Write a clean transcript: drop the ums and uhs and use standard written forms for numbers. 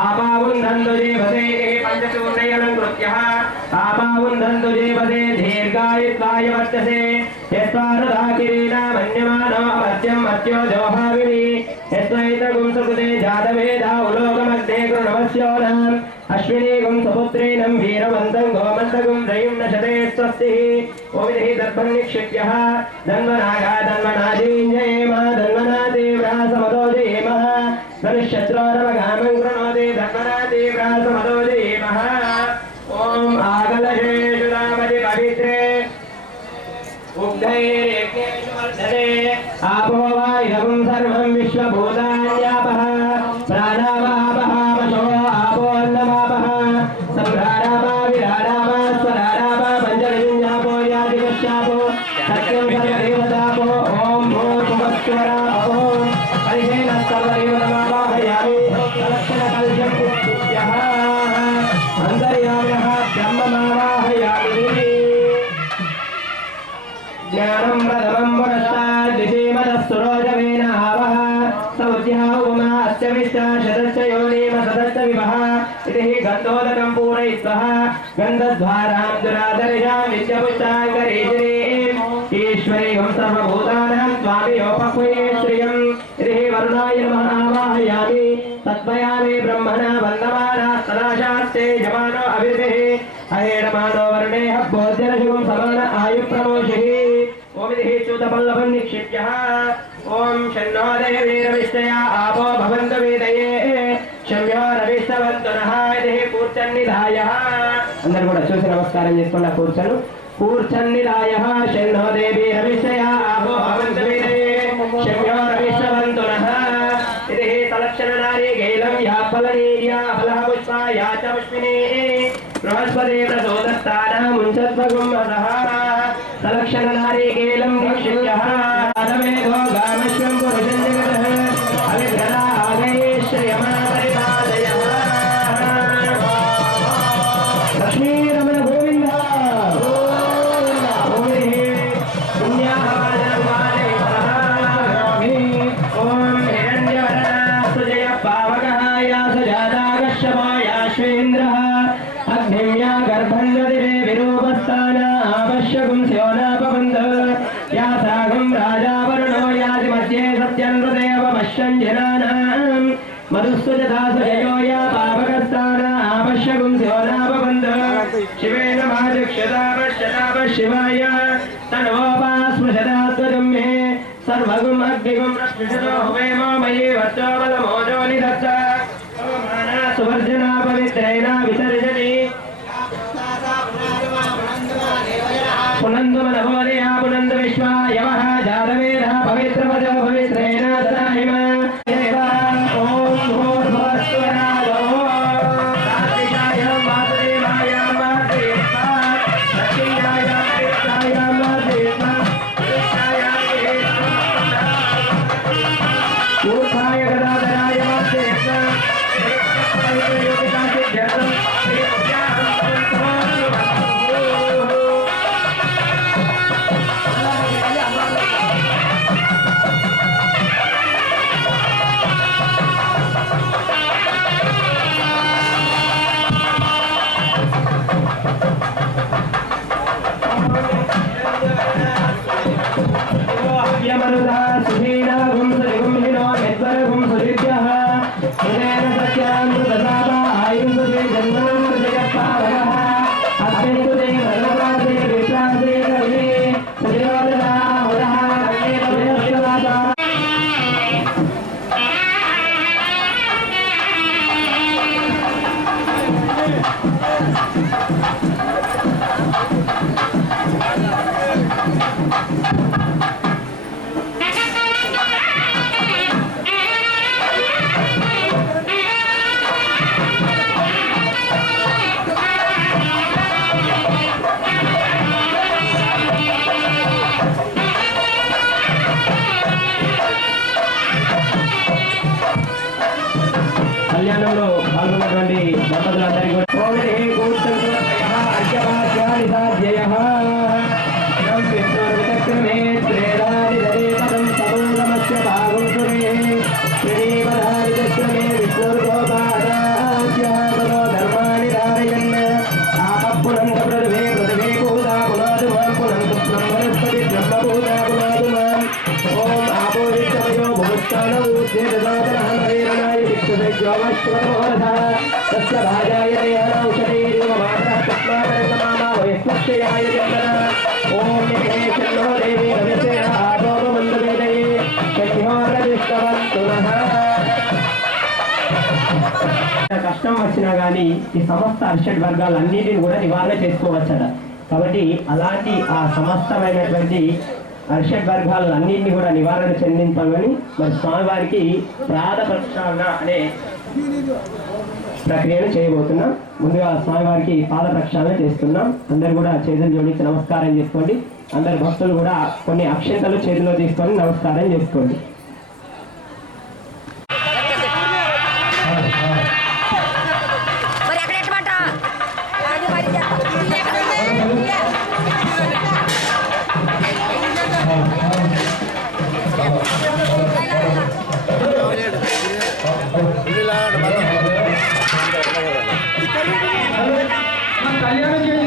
आपावुन्धन्तु जीवते पञ्चसूर्णयलङ्कृत्यः आपावुन्धन्तु जीवते दीर्घायुत्वाय वर्तसे यस्वारुधाकिरीना मन्यमानो अमर्त्यं मर्त्यो जोहाविनि यस्वैतगुं सुकृते जातवेदा उलोकमध्ये कृणमस्योनाम् अश्विनीगुं सुपुत्रीनं वीरवन्तं गोमन्तगुं रयिं नशते स्वस्तिः ओमिः दर्भं निक्षिप्यः धन्वनागा धन्वनादीञ्जयेम धन्वनादेव्रा समतो जयेमः धनुष्यत्रोरवगामं कृणोति धन्वनादेव्रा समतो जयेमः ॐ आगलशेषु रामति पवित्रे उग्धैर्यज्ञेषु वर्धते आपो वा इदं सर्वं विश्वभूतान्यापः प्राणावापः वशो आपोन्नमापः सम्भ्राणामा विराणामा स्वराणामा पञ्चलिङ्गापो यादिवश्यापो सत्यं सर्वदेवतापो ॐ भूर्भुवस्वरा ॐ परिशेन सर्वदेवतमावाहयामि लक्षणकल्पं पुष्टिभ्यः अन्तर्याम्यः ब्रह्ममावाहयामि ज्ञानं प्रथमं पुरस्ताद्विषीमतः सुरोजमेन आवः सौज्ञः उमा अस्य विश्वा शतश्च योनिम सदश्च विवः इति गन्धोदकं पूरयित्वः गन्धद्वारां दुरादर्शां नित्यपुष्टाङ्गरीश्वरीं ईश्वरीं सर्वभूतानां स्वामियोपक्वये श्रियम् इति वरुणाय नमः आवाहयामि तत्पयामि ब्रह्मणा वन्दमाना सदाशास्ते जमानो अभिर्भिः अहेणमानो वर्णेः भोज्यरशुभं समान आयुप्रमोषिः ओमिः च्युतपल्लभं निक्षिप्यः ॐ शन्नो देवीरविष्टया आपो भवन्तु वेदये शम्यो रविष्टवन्तु नः इति కూర్చన్నిధాయः అందరూ కూడా చూసి నమస్కారం చేసుకోండి కూర్చొని కూర్చన్నిధాయः शन्नो देवीरविष्टया आपो भवन्तु वेदये शम्यो रविष्टवन्तु नः इति तलक्षणनारीगैलं या फलनीया फलः पुष्पा या च पुष्पिनी बृहस्पति प्रचोदस्तानामुञ्चत्वगुं अधः तलक्षणनारीगैलं निक्षिप्यः अदमेधो गामश्वं पुरुषं जगतः अविग्रहा आगयेश्वयमा परिपादयः लक्ष्मीरमण गोविन्द अग्निम्या गर्भन्नदिरे विरूपस्थाना आवश्यकं स्योनापबन्ध या सागं राजावरुणो याति मध्ये सत्यन्वदेवमश्यञ्जनानां मधुस्तुजदासजयो या पावकस्थाना आवश्यकं स्योनापबन्ध शिवेन मादिक्षदापश्यदापशिवाय तनोपास्मशदात्वजं मे सर्वगुम् अग्निगुं रश्मिषतो हुवेमो मयि वर्चो बलमोजो निदत्त सुवर्जना पवित्रेण विसर्जति पुनन्दु मनोदया पुनन्दु विश्वा यवः जातवेदः पवित्रपदो पवित्रेण ददाहिम కళ్యాణంలో పాల్గొన్నటువంటి దంపతులందరికీ విష్ణుర్గోపాద विद्योमश्वरोधः तस्य भाजाय औषधेरिव मातरः तस्माकर्णमामा वयस्पक्षयाय जन्मनः ॐ निकेशन्नो देवी रविसे आगोमन्दवेदये शक्तिहोरविष्टवन्तु नः కష్టం వచ్చినా కానీ ఈ సమస్త అరిషడ్ వర్గాలన్నిటిని కూడా నివారణ చేసుకోవచ్చట. కాబట్టి అలాంటి ఆ సమస్తమైనటువంటి అరిషడ్ వర్గాలన్నింటినీ కూడా నివారణ చెందించాలని మరి స్వామివారికి ప్రాణ ప్రక్షాళన అనే ప్రక్రియను చేయబోతున్నాం. ముందుగా స్వామివారికి పాద ప్రక్షాళన చేస్తున్నాం. అందరు కూడా చేతులు జోడించి నమస్కారం చేసుకోండి. అందరు భక్తులు కూడా కొన్ని అక్షంతలు చేతిలో తీసుకొని నమస్కారం చేసుకోండి. కళ్యాణం